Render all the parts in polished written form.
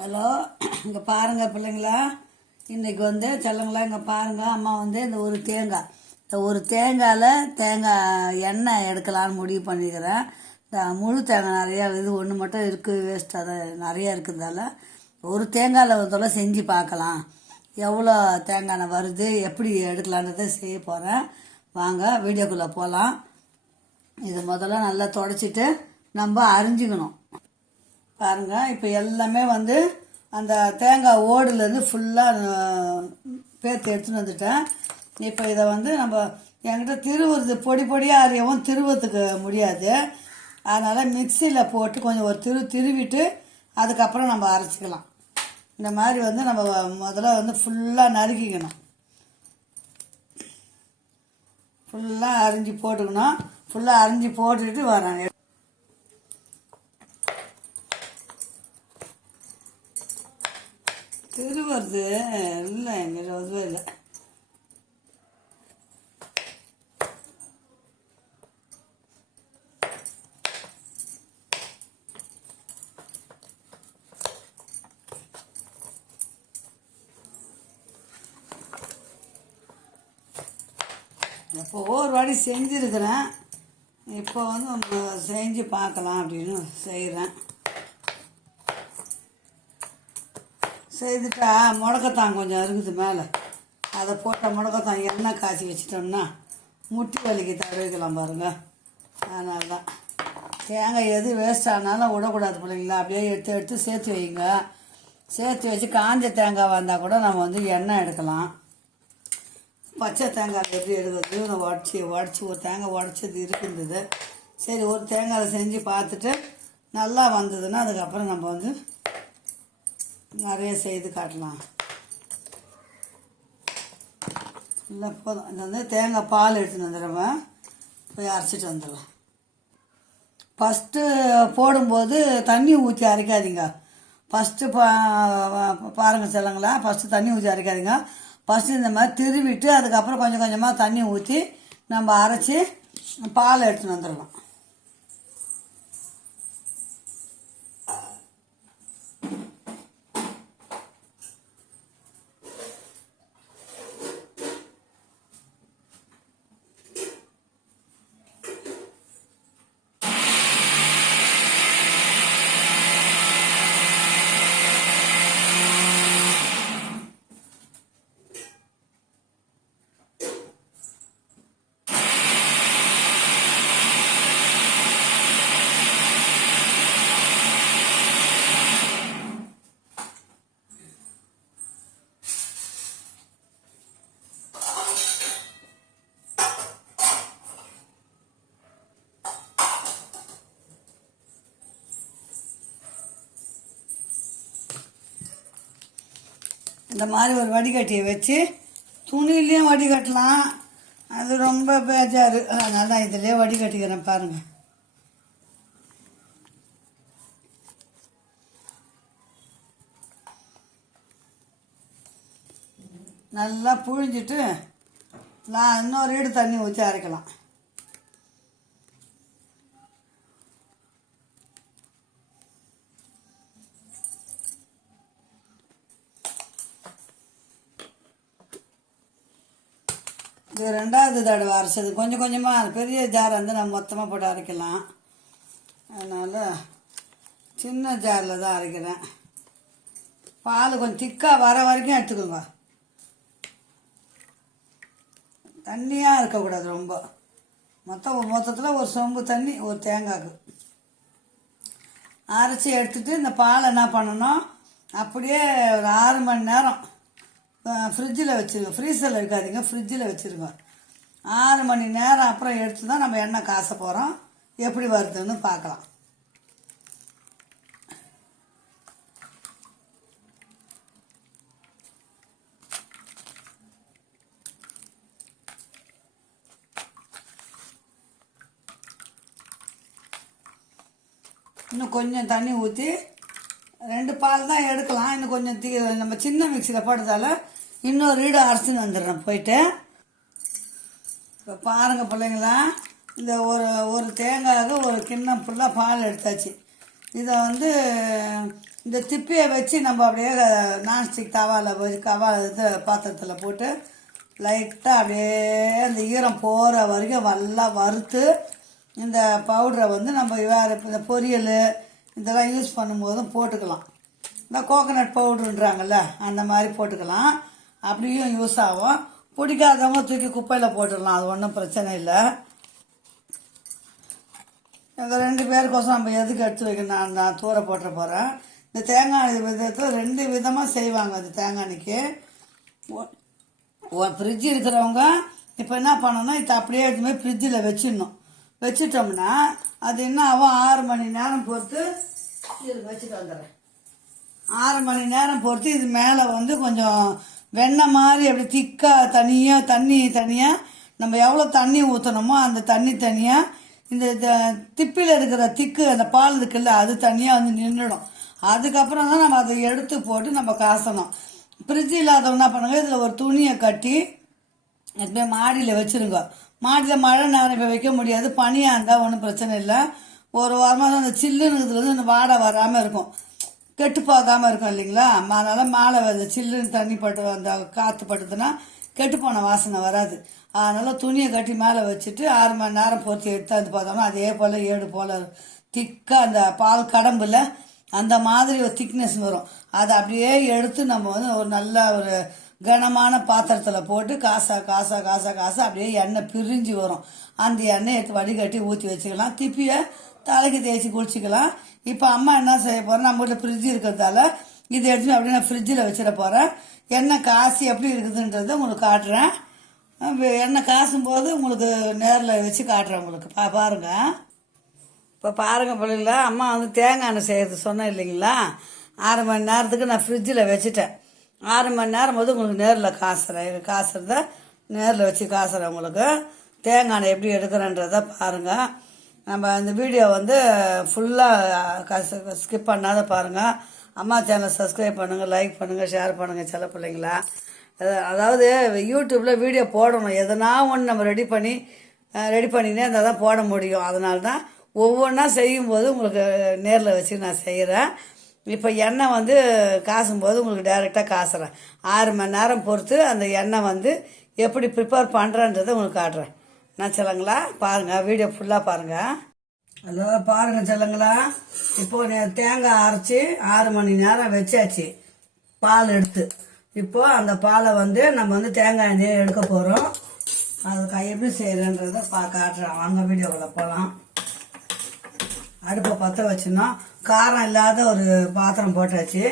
Hello, இங்கே பாருங்கள் பிள்ளைங்களா. இன்றைக்கி செல்லங்களா இங்கே பாருங்கள். அம்மா இந்த ஒரு தேங்காயில் தேங்காய் எண்ணெய் எடுக்கலான்னு முடிவு பண்ணிக்கிறேன். இந்த முழு தேங்காய் நிறையா இது ஒன்று மட்டும் இருக்குது, வேஸ்ட்டாக தான் நிறையா இருக்கிறதால ஒரு தேங்காயில் செஞ்சு பார்க்கலாம். எவ்வளோ தேங்காய் எண்ணெய் வருது, எப்படி எடுக்கலான்றதை செய்ய போகிறேன். வாங்க வீடியோக்குள்ளே போகலாம். இது முதல்ல நல்லா துடைச்சிட்டு நம்ம அரிஞ்சிக்கணும். பாருங்கள், இப்போ எல்லாமே அந்த தேங்காய் ஓடுலேருந்து ஃபுல்லாக பேர்த்து எடுத்துன்னு வந்துட்டேன். இப்போ இதை நம்ம என்கிட்ட திருவுறது பொடி பொடியாக அரையவும் திருவத்துக்கு முடியாது. அதனால் மிக்சியில் போட்டு கொஞ்சம் ஒரு திருவிட்டு அதுக்கப்புறம் நம்ம அரைச்சிக்கலாம். இந்த மாதிரி நம்ம முதல்ல ஃபுல்லாக நறுக்கிக்கணும். ஃபுல்லாக அரிஞ்சு போட்டுக்கணும். ஃபுல்லாக அரிஞ்சு போட்டுட்டு வரேன். திருவருது இல்லை, எங்கள் வருவே இல்லை. இப்போ ஒரு வாட்டி செஞ்சுருக்கிறேன். இப்போ செஞ்சு பார்க்கலாம் அப்படின்னு செய்கிறேன். செய்துட்டா முடக்கத்தான் கொஞ்சம் இருக்குது மேலே, அதை போட்டால் முடக்கத்தான் எண்ணெய் காய்ச்சி வச்சிட்டோம்னா முட்டி வலிக்கு தடவிக்கலாம் பாருங்கள். அதனால தான் தேங்காய் எது வேஸ்ட் ஆனாலும் விடக்கூடாது பிள்ளைங்களா. அப்படியே எடுத்து சேர்த்து வைங்க. சேர்த்து வச்சு காஞ்ச தேங்காய் வந்தால் கூட நம்ம எண்ணெய் எடுக்கலாம். பச்சை தேங்காய் எப்படி எடுக்கிறது, உடச்சி ஒரு தேங்காய் உடச்சது இருக்குது. சரி, ஒரு தேங்காயை செஞ்சு பார்த்துட்டு நல்லா வந்ததுன்னா அதுக்கப்புறம் நம்ம நிறைய செய்து காட்டலாம். இல்லை போதும். இந்த தேங்காய் பால் எடுத்துன்னு வந்துடுவேன், போய் அரைச்சிட்டு வந்துடலாம். ஃபஸ்ட்டு போடும்போது தண்ணி ஊற்றி அரைக்காதீங்க. ஃபஸ்ட்டு பாருங்கள் செல்லுங்களா, ஃபஸ்ட்டு தண்ணி ஊற்றி அரைக்காதீங்க. ஃபஸ்ட்டு இந்த மாதிரி திருவிட்டு அதுக்கப்புறம் கொஞ்சம் கொஞ்சமாக தண்ணி ஊற்றி நம்ம அரைச்சி பால் எடுத்துன்னு வந்துடலாம். இந்த மாதிரி ஒரு வடிகட்டியை வச்சு துணிலையும் வடிகட்டலாம். அது ரொம்ப பேஜாரு, அதனால தான் இதிலே வடிகட்டிக்கிறேன். பாருங்கள், நல்லா புழிஞ்சிட்டு நான் இன்னொரு ஈடு தண்ணி ஊற்றி அரைக்கலாம். இது ரெண்டாவது தடவை அரைச்சது. கொஞ்சம் கொஞ்சமாக பெரிய ஜார் நம்ம மொத்தமாக போட்டு அரைக்கலாம். அதனால் சின்ன ஜாரில் தான் அரைக்கிறேன். பால் கொஞ்சம் திக்காக வர வரைக்கும் எடுத்துக்கோங்க. தண்ணியாக இருக்கக்கூடாது ரொம்ப. மொத்தத்தில் ஒரு சொம்பு தண்ணி ஒரு தேங்காய்க்கு அரைச்சி எடுத்துகிட்டு இந்த பாலை என்ன பண்ணணும், அப்படியே ஒரு 6 மணி நேரம் ஃப்ரிட்ஜில் வச்சுருங்க. ஃப்ரீசரில் இருக்காதிங்க, ஃப்ரிட்ஜில் வச்சுருங்க. 6 மணி நேரம் அப்புறம் எடுத்து தான் நம்ம எண்ணெய் காச போகிறோம். எப்படி வருதுன்னு பார்க்கலாம். இன்னும் கொஞ்சம் தண்ணி ஊற்றி 2 பால் தான் எடுக்கலாம். இன்னும் கொஞ்சம் நம்ம சின்ன மிக்சியில் போட்டதால இன்னொரு ஈடு அரைச்சின்னு வந்துடுறேன் போயிட்டு. இப்போ பாருங்கள் பிள்ளைங்களா, இந்த ஒரு தேங்காய்க்கு ஒரு கிண்ணம் ஃபுல்லாக பால் எடுத்தாச்சு. இதை இந்த திப்பியை வச்சு நம்ம அப்படியே நான்ஸ்டிக் தவாவில் வச்சு இது பாத்திரத்தில் போட்டு லைட்டாக அப்படியே அந்த ஈரம் போகிற வரைக்கும் நல்லா வறுத்து இந்த பவுடரை வந்து நம்ம வேறு இந்த பொரியல் இதெல்லாம் யூஸ் பண்ணும்போதும் போட்டுக்கலாம். இந்த கோகோனட் பவுட்ருன்றாங்கல்ல அந்த மாதிரி போட்டுக்கலாம். அப்படியும் யூஸ் ஆகும். பிடிக்காதவங்க தூக்கி குப்பையில் போட்டுடலாம், அது ஒன்றும் பிரச்சனை இல்லை. எங்கள் 2 பேருக்கோசம் நம்ம எதுக்கு எடுத்து வைக்கணும், நான் தூர போட்டுற போகிறேன். இந்த தேங்காய் விதத்தில் 2 விதமாக செய்வாங்க. அது தேங்காய் எண்ணெய்க்கு ஃப்ரிட்ஜ் இருக்கிறவங்க இப்போ என்ன பண்ணணும்னா இது அப்படியே எடுத்துமே ஃப்ரிட்ஜில் வச்சிட்டோம்னா அது என்ன ஆகும், 6 மணி நேரம் பொறுத்து இது வச்சுட்டு வந்துடுறேன். 6 மணி நேரம் பொறுத்து இது மேலே வந்து கொஞ்சம் வெண்ணெய் மாதிரி அப்படி திக்காக தண்ணி தனியாக நம்ம எவ்வளோ தண்ணி ஊற்றணுமோ அந்த தண்ணி தனியாக இந்த திப்பியில் இருக்கிற திக்கு அந்த பால் இருக்குல்ல அது தனியாக வந்து நின்றுடும். அதுக்கப்புறம் தான் நம்ம அதை எடுத்து போட்டு நம்ம காசணும். ஃப்ரிட்ஜ் இல்லாதவங்க என்ன பண்ணுங்க, இதில் ஒரு துணியை கட்டி எப்பவுமே மாடியில் வச்சுருங்க. மாடியில் மழை நேரம் இப்போ வைக்க முடியாது, பனியாக இருந்தால் ஒன்றும் பிரச்சனை இல்லை. ஒரு வாரமாக அந்த சில்லுன்னு இதுலேருந்து அந்த வாடை வராமல் இருக்கும், கெட்டு போகாமல் இருக்கும் இல்லைங்களா. அதனால் மேலே சில்லுன்னு தண்ணி பட்டு அந்த காற்று பட்டுதுன்னா கெட்டு போன வாசனை வராது. அதனால் துணியை கட்டி மேலே வச்சுட்டு 6 மணி நேரம் பொறுத்து எடுத்தாந்து பார்த்தோம்னா அதே போல் ஏடு போல் திக்காக அந்த பால் கடம்பில் அந்த மாதிரி ஒரு திக்னஸ் வரும். அதை அப்படியே எடுத்து நம்ம வந்து ஒரு நல்ல ஒரு கனமான பாத்திரத்தில் போட்டு காசா அப்படியே எண்ணெய் பிரிஞ்சு வரும். அந்த எண்ணெய் எடுத்து வடிகட்டி ஊற்றி வச்சுக்கலாம். திப்பியை தலைக்கு தேய்ச்சி குளிச்சிக்கலாம். இப்போ அம்மா என்ன செய்ய போகிறேன், நம்ம வீட்டில் ஃப்ரிட்ஜ் இருக்கிறதால இதை எடுத்து அப்படியே நான் ஃப்ரிட்ஜில் வச்சிட போகிறேன். எண்ணெய் காசு எப்படி இருக்குதுன்றதை உங்களுக்கு காட்டுறேன். எண்ணெய் காசும் போது உங்களுக்கு நேரில் வச்சு காட்டுறேன் உங்களுக்கு. பாருங்கள். இப்போ பாருங்கள் பிள்ளைங்களா, அம்மா வந்து தேங்காய் எண்ணெய் செய்கிறது சொன்னேன் இல்லைங்களா. 6 மணி நேரத்துக்கு நான் ஃப்ரிட்ஜில் வச்சுட்டேன். 6 மணி நேரம் போது உங்களுக்கு நேரில் காசுறத நேரில் வச்சு காசுறேன் உங்களுக்கு. தேங்காய் எண்ணெய் எப்படி எடுக்கிறேன்றதை பாருங்கள். நம்ம இந்த வீடியோ வந்து ஃபுல்லாக ஸ்கிப் பண்ணாத பாருங்கள். அம்மா சேனல் சப்ஸ்கிரைப் பண்ணுங்கள், லைக் பண்ணுங்கள், ஷேர் பண்ணுங்கள் சில பிள்ளைங்களா. அதாவது யூடியூப்பில் வீடியோ போடணும், எதனா ஒன்று நம்ம ரெடி பண்ணினே இருந்தால் தான் போட முடியும். அதனால தான் ஒவ்வொன்றா செய்யும்போது உங்களுக்கு நேரில் வச்சு நான் செய்கிறேன். இப்போ எண்ணெய் வந்து காசும்போது உங்களுக்கு டைரெக்டாக காசுறேன். 6 மணி நேரம் பொறுத்து அந்த எண்ணெய் வந்து எப்படி ப்ரிப்பேர் பண்ணுறேன்றதை உங்களுக்கு காட்டுறேன். நான் சொல்லுங்களா, பாருங்கள், வீடியோ ஃபுல்லாக பாருங்கள். ஹலோ, பாருங்கள் சொல்லுங்களா. இப்போது தேங்காய் அரைச்சி 6 மணி நேரம் வச்சாச்சு பால் எடுத்து. இப்போது அந்த பாலை வந்து நம்ம வந்து தேங்காய் எண்ணெயை எடுக்க போகிறோம். அதுக்கு எப்படி செய்கிறேன்றதை காட்டுறேன். வாங்க வீடியோவில் போகலாம். அடுப்பை பற்ற வச்சுன்னா காரம் இல்லாத ஒரு பாத்திரம் போட்டாச்சு.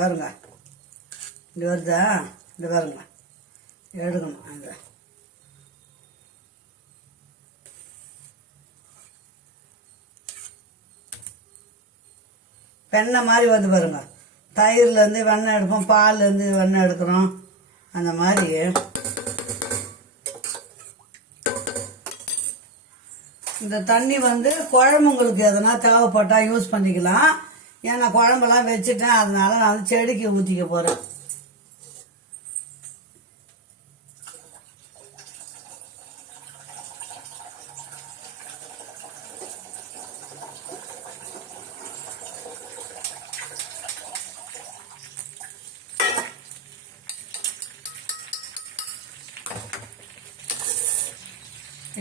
வருங்க, இது வருதா, இது வருங்க, எடுக்கணும். அந்த வெண்ணெய் மாதிரி வந்து பாருங்க. தயிர்லேருந்து வெண்ணெய் எடுப்போம், பால்லேருந்து வெண்ணெய் எடுக்கிறோம். அந்த மாதிரி இந்த தண்ணி வந்து குழம்புங்களுக்கு எதனா தேவைப்பட்டால் யூஸ் பண்ணிக்கலாம். ஏன்னா குழம்பெல்லாம் வச்சுட்டேன், அதனால நான் வந்து செடிக்கு ஊற்றிக்க போகிறேன்.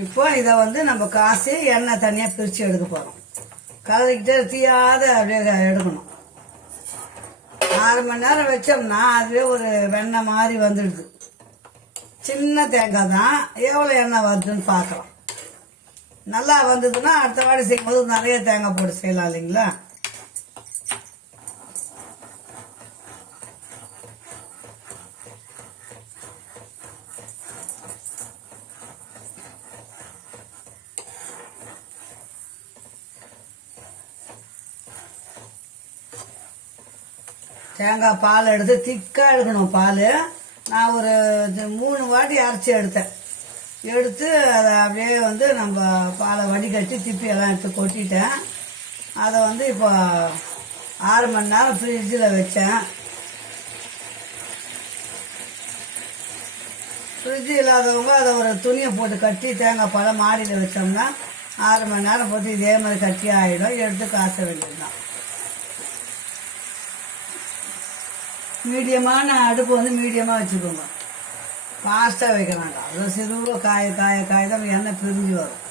இப்போ இதை வந்து நம்ம காசு எண்ணெய் தனியாக பிரித்து எடுக்க போகிறோம். கலரிக்கிட்டே தீயாத அப்படியே எடுக்கணும். 6 மணி நேரம் வச்சோம்னா அதுவே ஒரு வெண்ணெய் மாதிரி வந்துடுது. சின்ன தேங்காய் தான், எவ்வளோ எண்ணெய் வருதுன்னு பார்க்கலாம். நல்லா வந்ததுன்னா அடுத்த வாடி செய்யும்போது நிறைய தேங்காய் போட்டு செய்யலாம் இல்லைங்களா. தேங்காய் பால் எடுத்து திக்காக எடுக்கணும். பால் நான் ஒரு 3 வாட்டி அரைச்சி எடுத்து அதை அப்படியே வந்து நம்ம பாலை வடிகட்டி திப்பியெல்லாம் எடுத்து கொட்டிட்டேன். அதை வந்து இப்போ 6 மணி நேரம் ஃப்ரிட்ஜில் வச்சேன். ஃப்ரிட்ஜு இல்லாதவங்க அதை ஒரு துணியை போட்டு கட்டி தேங்காய் பாலை மாடியில் வச்சோம்னா 6 மணி நேரம் போட்டு இதே மாதிரி கட்டி ஆகிடும். எடுத்து காச வேண்டியது தான். மீடியமான அடுப்பு வந்து மீடியமாக வச்சுக்கோங்க. ஃபாஸ்ட்டாக வைக்க வேண்டாம். அது சிறுவ காய தான் எண்ணெய் பிரிஞ்சு வரும்.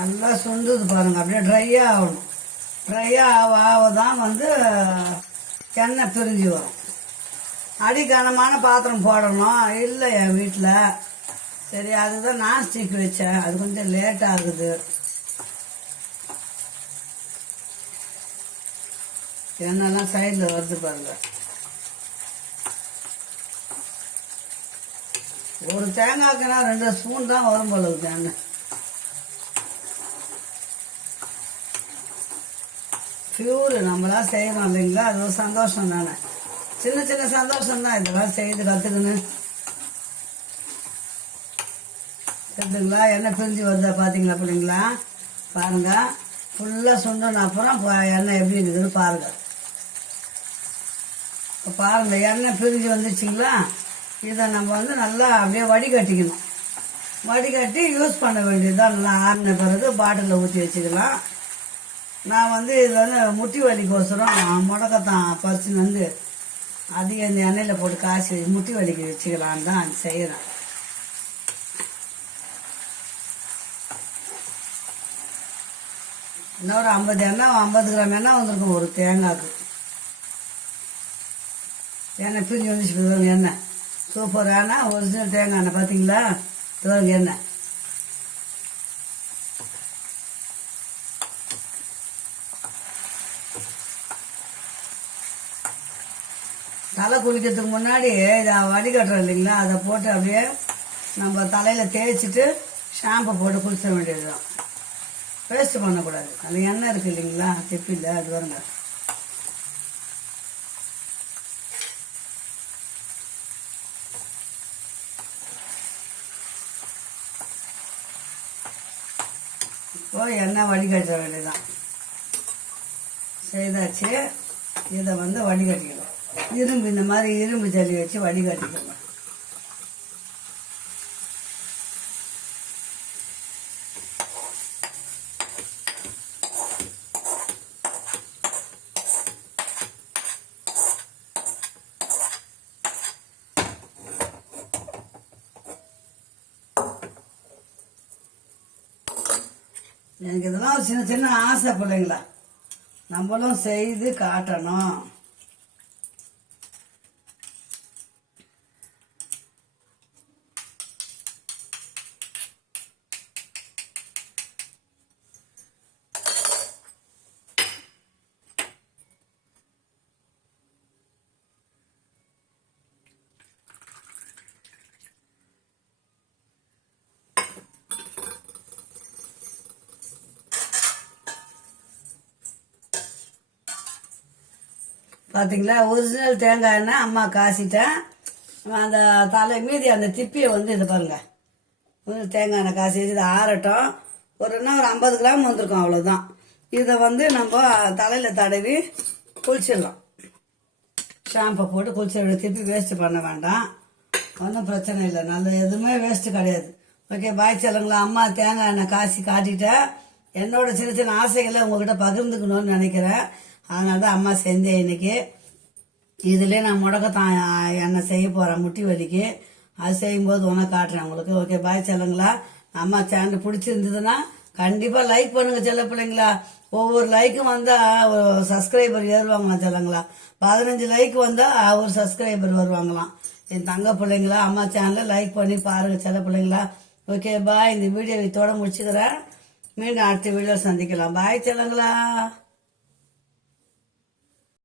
நல்லா சுண்டுது பாருங்கள். அப்படியே ட்ரையாக ஆகணும். ட்ரையாக ஆக தான் வந்து எண்ணெய் பிரிஞ்சு வரும். அடிக்கனமான பாத்திரம் போடணும். இல்லை என் வீட்டில். சரி, அதுதான் நான்ஸ்டிக் வச்சேன். அது கொஞ்சம் லேட் ஆகுது. எண்ணெய்லாம் சைடில் வருது பாருங்க. ஒரு தேங்காய்க்குனா 2 ஸ்பூன் தான் வரும் போல இருக்குது எண்ணெய். பியூர் நம்மளாம் செய்யணும் இல்லைங்களா? அது ஒரு சந்தோஷம் தானே. சின்ன சின்ன சந்தோஷம் தான் இதெல்லாம் செய்து கற்றுக்குன்னு. கற்றுங்களா? எண்ணெய் பிரிஞ்சு வருதா பார்த்தீங்களா பிள்ளைங்களா? பாருங்கள். ஃபுல்லாக சுண்டன அப்புறம் எண்ணெய் எப்படி இருக்குதுன்னு பாருங்கள். இப்போ பாருங்கள், எண்ணெய் பிரிஞ்சு வந்துச்சுங்களா? இதை நம்ம வந்து நல்லா அப்படியே வடிகட்டிக்கணும். வடிகட்டி யூஸ் பண்ண வேண்டியதுதான். நல்லா ஆறின பிறகு பாட்டிலில் ஊற்றி வச்சுக்கலாம். நான் வந்து இதில் வந்து முட்டி வலிக்கோசரம் முடக்கத்தான் பறிச்சுன்னு வந்து அதையும் இந்த எண்ணெயில் போட்டு காய்ச்சி முட்டி வலிக்கு வச்சுக்கலான்னு தான் செய்கிறேன். இன்னொரு 50 எண்ணெய் 50 கிராம் எண்ணெய் வந்திருக்கும் ஒரு தேங்காய்க்கு. எண்ணெய் பிரிஞ்சு வந்துச்சு எண்ணெய். சூப்பர் எண்ணெய், ஒரிஜினல் தேங்காய் எண்ணெய். பார்த்தீங்களா? இதுவரைக்கும் எண்ணெய் தலை குளிக்கிறதுக்கு முன்னாடி இதை வடிகட்டுறோம் இல்லைங்களா? அதை போட்டு அப்படியே நம்ம தலையில் தேய்ச்சிட்டு ஷாம்பு போட்டு குளிச்ச வேண்டியது தான். வேஸ்ட் பண்ணக்கூடாது. அந்த எண்ணெய் இருக்குது இல்லைங்களா திப்பில், அது வருங்க. இப்போ எண்ணெய் வடிகட்ட வேண்டியதுதான். செய்தாச்சு. இதை வந்து வடிகட்டிக்கணும். இரும்பு, இந்த மாதிரி இரும்பு ஜல்லி வச்சு வடிகட்டிக்கணும். எனக்கு இதெல்லாம் சின்ன சின்ன ஆசை பிள்ளைங்களா. நம்மளும் செய்து காட்டணும். பார்த்தீங்களா? ஒரிஜினல் தேங்காய் எண்ணெய் அம்மா காசிட்டேன். அந்த மீதி அந்த திப்பியை வந்து இது பாருங்க. தேங்காய் எண்ணெய் காசி இது ஆறட்டும். ஒரு 50 கிராம் வந்திருக்கும், அவ்வளோதான். இதை வந்து நம்ம தலையில் தடவி குளிச்சிடலாம். ஷாம்பை போட்டு குளிச்சிட. திப்பி வேஸ்ட்டு பண்ண வேண்டாம். ஒன்றும் பிரச்சனை இல்லை. நல்ல எதுவுமே வேஸ்ட்டு கிடையாது. ஓகே, பாய் செல்லுங்களா. அம்மா தேங்காய் எண்ணெய் காசி காட்டிட்டேன். என்னோட சின்ன சின்ன ஆசைகளை உங்ககிட்ட பகிர்ந்துக்கணும்னு நினைக்கிறேன். அதனால தான் அம்மா செஞ்சேன் இன்னைக்கு. இதுலேயே நான் முடக்கத்தான் எண்ணெய் செய்ய போகிறேன் முட்டி வலிக்கு. அது செய்யும்போது ஒன்றா காட்டுறேன் உங்களுக்கு. ஓகே, பாய் செல்லுங்களா. அம்மா சேனல் பிடிச்சிருந்ததுன்னா கண்டிப்பாக லைக் பண்ணுங்கள் செல்ல பிள்ளைங்களா. ஒவ்வொரு லைக்கும் வந்தால் ஒரு சப்ஸ்கிரைபர் ஏறுவாங்களா செல்லுங்களா. 15 லைக் வந்தால் ஒரு சப்ஸ்கிரைபர் வருவாங்களாம். என் தங்க பிள்ளைங்களா, அம்மா சேனலை லைக் பண்ணி பாருங்கள் செல்ல பிள்ளைங்களா. Okay bye. இந்த வீடியோ இதோட முடிச்சுக்கிறேன். மீண்டும் அடுத்த வீடியோ சந்திக்கலாம். பாய் செல்லுங்களா.